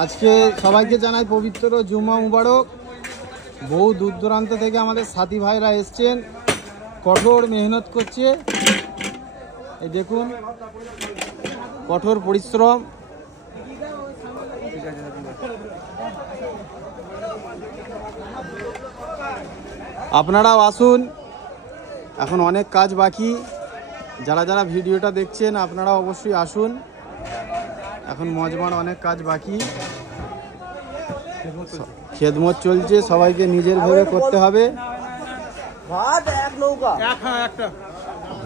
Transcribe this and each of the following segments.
আজকে সবাইকে জানাই পবিত্র জুম্মা মুবারক। বহু দূর দূরান্ত থেকে আমাদের সাথী ভাইরা এসছেন, কঠোর মেহনত করছে। এই দেখুন, কঠোর পরিশ্রম। আপনারাও আসুন, এখন অনেক কাজ বাকি। যারা যারা ভিডিওটা দেখছেন আপনারা অবশ্যই আসুন, এখন মজমার অনেক কাজ বাকি। খেদমত চলছে, সবাইকে নিজের ভেবে করতে হবে।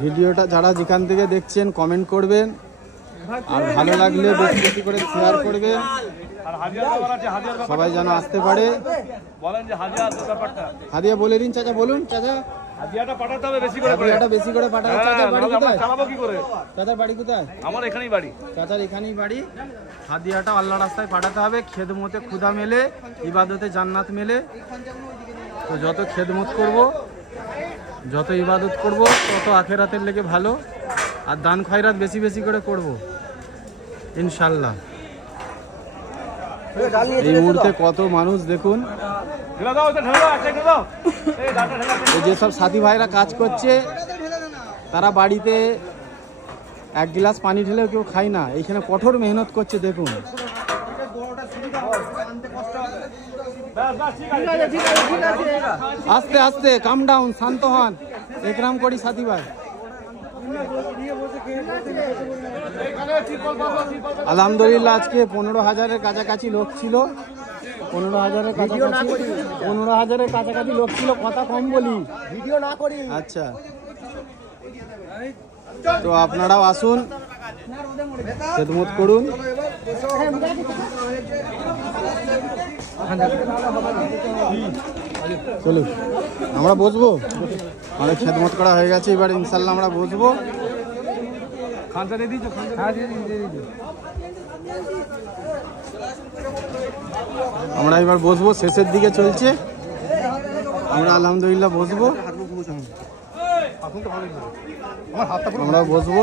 ভিডিওটা যারা যেখান থেকে দেখছেন কমেন্ট করবেন, আর ভালো লাগলে বেশি বেশি করে শেয়ার করবেন, সবাই যেন আসতে পারে। হাদিয়া বলে দিন চাচা, বলুন চাচা। হাদিয়াটা পাঠাতে হবে বেশি করে, হাদিয়াটা বেশি করে পাঠাতে। চাচার বাড়ি কোথায়? চালাবো কি করে? চাচার বাড়ি কোথায়? আমার এখানেই বাড়ি। চাচার এখানেই বাড়ি। হাদিয়াটা আল্লাহ রাস্তায় পাঠাতে হবে। খেদমতে ক্ষুধা মেলে, ইবাদতে জান্নাত মেলে। তো যত খেদমত করব, যত ইবাদত করব, তত আখেরাতের লেগে ভালো। আর দান খয়রাত বেশি বেশি করে করব ইনশাল্লাহ। এই মুহূর্তে কত মানুষ দেখুন, এই যেসব সাথী ভাইরা কাজ করছে তারা বাড়িতে এক গ্লাস পানি ঢেলেও কেউ খায় না, এইখানে কঠোর মেহনত করছে দেখুন। আস্তে আস্তে, কাম ডাউন, শান্ত হন, একরাম করি সাথী ভাই। আলহামদুলিল্লাহ আজকে 15,000-এর কাছাকাছি লোক ছিল। 15,000-এর কাছাকাছি লোক ছিল। কথা কম বলি, ভিডিও না করি। আচ্ছা, তো আপনারাও আসুন, খেদমত করুন। চলুন আমরা বসবো, অনেক খেদমত করা হয়ে গেছে, এবার ইনশাল্লাহ আমরা বসবো। আমরা এবার বসবো, শেষের দিকে চলছে, আমরা আলহামদুলিল্লাহ বসবো। আমরা বসবো।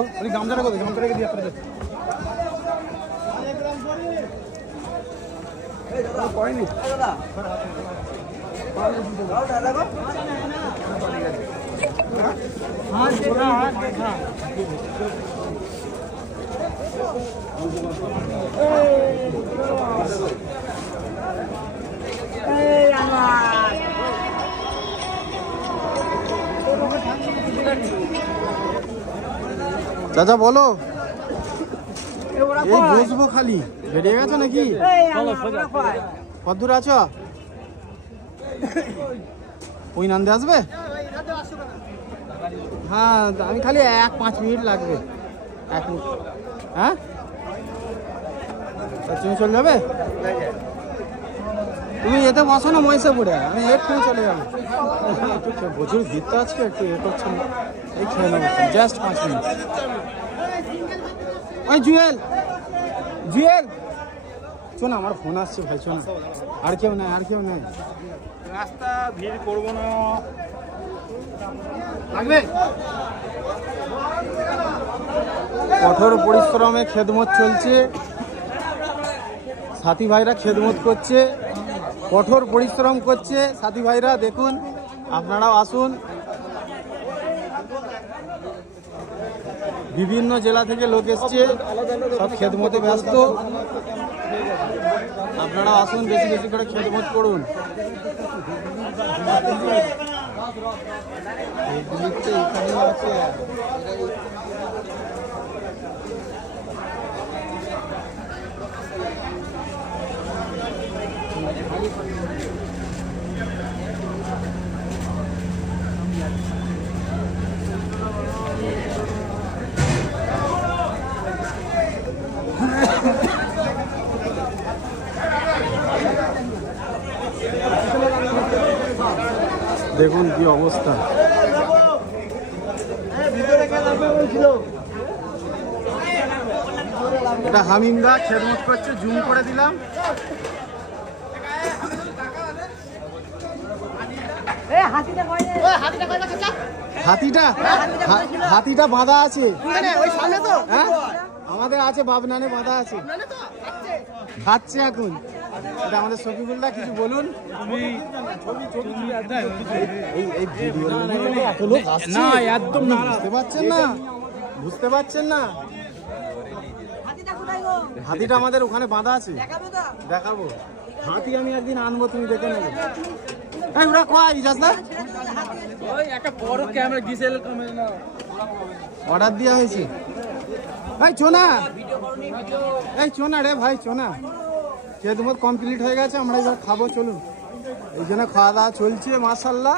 চাচা বলো, এই বসবো খালি, বেরিয়ে গেছো নাকি? কতদূর আছো? ওই নান্দে আসবে? হ্যাঁ, আমি খালি 1-5 মিনিট লাগবে। 1 মিনিট। হ্যাঁ, তুমি চলে যাবে? তুমি এতে বসো না মহিষে পড়ে, আমি এক্ষুনি চলে যাবো। প্রচুর ভিড় তো আজকে, একটু এ করছে না, এই খেয়ে নেবো জাস্ট 5 মিনিট। ওই জুয়েল, জুয়েল শোন, আমার ফোন আসছে ভাই, শোন। আর কেউ নাই, আর কেউ নাই। রাস্তা ভিড় করবো না, লাগবে। কঠোর পরিশ্রমে খেদমত চলছে, সাথী ভাইরা খেদমত করছে, কঠোর পরিশ্রম করছে সাথী ভাইরা। দেখুন, আপনারাও আসুন। বিভিন্ন জেলা থেকে লোক এসছে, সব খেদমতে ব্যস্ত। আপনারা আসুন, বেশি বেশি করে খেদমত করুন। দেখুন কি অবস্থা। এটা হামিমদা খেদমত করছে, জুম করে দিলাম। হাতিটা বাঁধা আছে, আমাদের আছে, বাবনানে বাঁধা আছে। খাচ্ছে এখন। এটা আমাদের শফিকুলদা, কিছু বলুন। না একদম না, বুঝতে পারছেন না, বুঝতে পারছেন না। হাতিটা আমাদের ওখানে বাঁধা আছে, দেখাবো। হাতি আমি একদিন আনবো, তুমি দেখে নেবে। এই ওরা কয় ইজাজদা একটা বড় ক্যামেরা ডিসেল ক্যামেরা অর্ডার দেওয়া হয়েছে। এই চোনা, এই চোনা রে ভাই, চোনা খেদমত কমপ্লিট হয়ে গেছে, আমরা এবার খাবো, চলুন। এই জন্য খাওয়া দাওয়া চলছে মাশাআল্লাহ,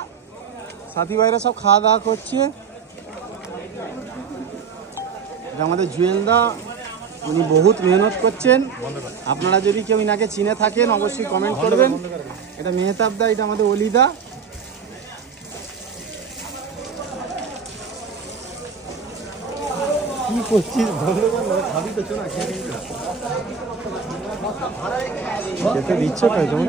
সাথী ভাইরা সব খাওয়া দাওয়া করছে। এটা আমাদের জুয়েলদা, উনি বহুত মেহনত করছেন। আপনারা যদি কেউ ইনাকে চিনে থাকেন অবশ্যই কমেন্ট করবেন। এটা মেহতাবদা, এটা আমাদের অলিদা। কি করছিস, খেতে দিচ্ছ তাই তোমার?